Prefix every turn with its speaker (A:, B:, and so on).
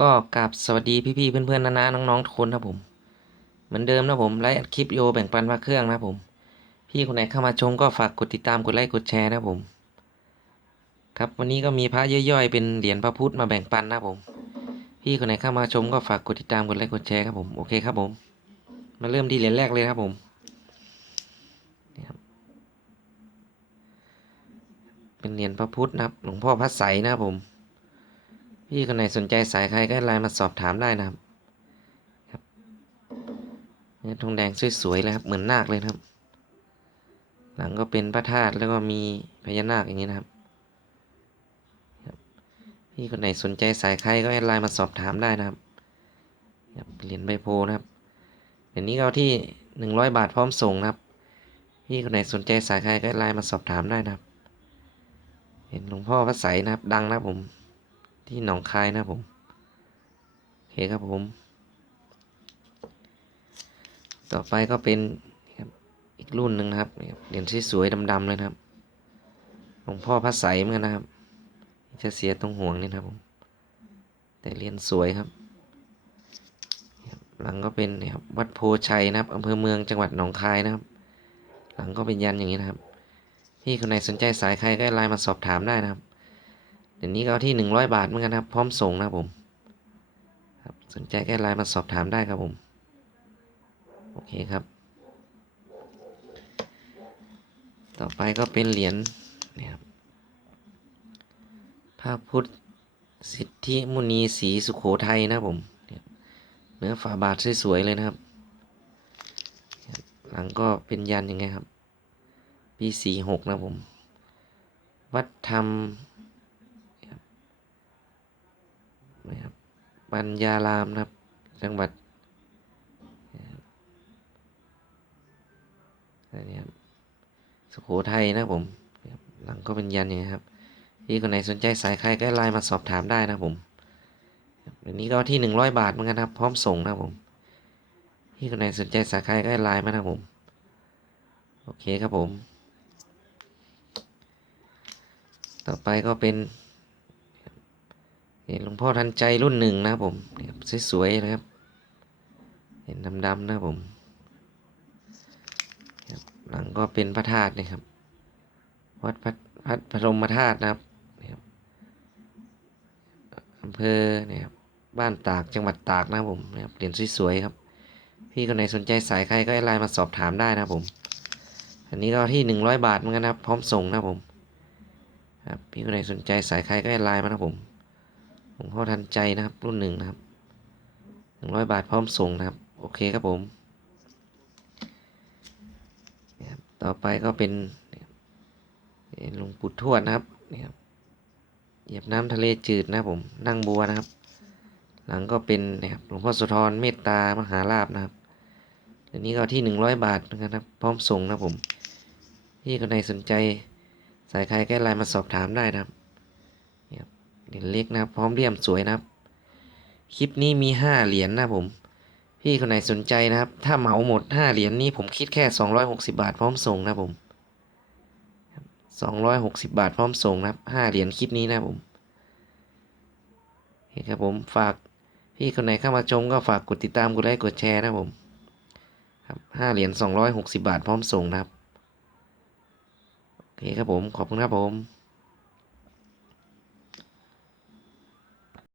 A: ก็กราบสวัสดีพี่ๆเพื่อนๆนานาน้องๆทุกคนครับผม เหมือนเดิมนะผมไลฟ์คลิปโอแบ่งปันพระเครื่องนะผม พี่คนไหนเข้ามาชมก็ฝากกดติดตามกดไลค์กดแชร์นะผม ครับวันนี้ก็มีพระย่อยๆ เป็นเหรียญพระพุทธมาแบ่งปันนะผม พี่คนไหนเข้ามาชมก็ฝากกดติดตามกดไลค์กดแชร์ครับผมโอเคครับผม มาเริ่มที่เหรียญแรกเลยครับผมเป็นเหรียญพระพุทธนะครับหลวงพ่อพระใสนะครับผม พี่คนไหนสนใจสายใครก็ไลน์มาสอบถามได้นะครับครับเนื้อทองแดงสวยๆเลยครับ เหมือนนาคเลยครับ หลังก็เป็นพระธาตุแล้วก็มีพญานาคอย่างนี้นะครับ พี่คนไหนสนใจสายใครก็ไลน์มาสอบถามได้นะครับครับเหรียญใบโพนะครับเดี๋ยวนี้เอาที่หนึ่งร้อยบาทพร้อมส่งนะครับ พี่คนไหนสนใจสายใครก็ไลน์มาสอบถามได้นะครับ เห็นหลวงพ่อพระใสนะครับ ดังนะผม ที่หนองคายนะผมโอเคครับผม ต่อไปก็เป็นครับอีกรุ่นหนึ่งนะครับเหรียญสวยๆดำๆเลยนะครับหลวงพ่อพระใสเหมือนกันนะครับ จะเสียตรงห่วงนี่นะครับผม แต่เหรียญสวยครับ หลังก็เป็นนี่ครับวัดโพชัยนะครับอำเภอเมืองจังหวัดหนองคายนะครับ หลังก็เป็นยันอย่างนี้นะครับ ที่คนไหนสนใจสายใครก็ไลน์มาสอบถามได้นะครับ ดี๋ยวนี้ก็ที่หนึ่งร้อยบาทเหมือนกันครับ พร้อมส่งนะครับผมครับสนใจแค่ไลน์มาสอบถามได้ครับผม โอเคครับ ต่อไปก็เป็นเหรียญนี่ครับพระพุทธสิทธิมุนีศรีสุโขทัยนะผม เนื้อฝาบาทสวยๆเลยนะครับ หลังก็เป็นยันยังไงครับ ปีสี่หกนะผม วัดธรรม นะครับปัญญารามนะครับ จังหวัดอันนี้ครับสุโขทัยนะผมหลังก็เป็นยันอย่างนี้ครับพี่คนไหนสนใจสายใครก็ไลน์มาสอบถามได้นะผมครับเดี๋ยวนี้ก็ที่หนึ่งร้อยบาทเหมือนกันครับ พร้อมส่งนะผมพี่คนไหนสนใจสายใครก็ไลน์มานะผม โอเคครับผม ต่อไปก็เป็น นหลวงพ่อทันใจรุ่นหนึ่งนะครับผมนี่ครับสวยๆนะครับ เห็นดำๆนะครับผมหลังก็เป็นพระธาตุนะครับ วัดพระพัดพรมธาตุนะครับอำเภอเนี่ยครับบ้านตากจังหวัดตากนะครับผมนะครับเหรียญสวยๆครับ พี่คนไหนสนใจสายใครก็ไลน์มาสอบถามได้นะครับผม อันนี้ก็ที่หนึ่งร้อยบาทเหมือนกันนะครับ พร้อมส่งนะครับผมครับพี่คนไหนสนใจสายใครก็ไลน์มานะครับผม งพ่อทันใจนะครับ รุ่นหนึ่งนะครับหนึ่งร้อยบาทพร้อมส่งนะครับ โอเคครับผมต่อไปก็เป็นหลวงปู่ทวดนะครับนี่ครับเหยียบน้ำทะเลจืดนะผมนั่งบัวนะครับ หลังก็เป็นนี่ครับหลวงพ่อสุธรเมตตามหาลาบนะครับอันนี้ก็ที่หนึ่งร้อยบาทนะครับ พร้อมส่งนะผม ที่คนใดสนใจสายใครแก้ไลน์มาสอบถามได้นะครับ เหรียญเล็กนะครับ พร้อมเลี่ยมสวยนะครับ คลิปนี้มีห้าเหรียญนะผม พี่คนไหนสนใจนะครับ ถ้าเหมาหมดห้าเหรียญนี้ผมคิดแค่สองร้อยหกสิบาทพร้อมส่งนะผมสองร้อยหกสิบาทพร้อมส่งนะครับห้าเหรียญคลิปนี้นะผมโอเคครับผมฝากพี่คนไหนเข้ามาชมก็ฝากกดติดตามกดไลค์กดแชร์นะผมครับห้าเหรียญสองร้อยหกสิบาทพร้อมส่งนะครับ โอเคครับผม ขอบคุณครับผม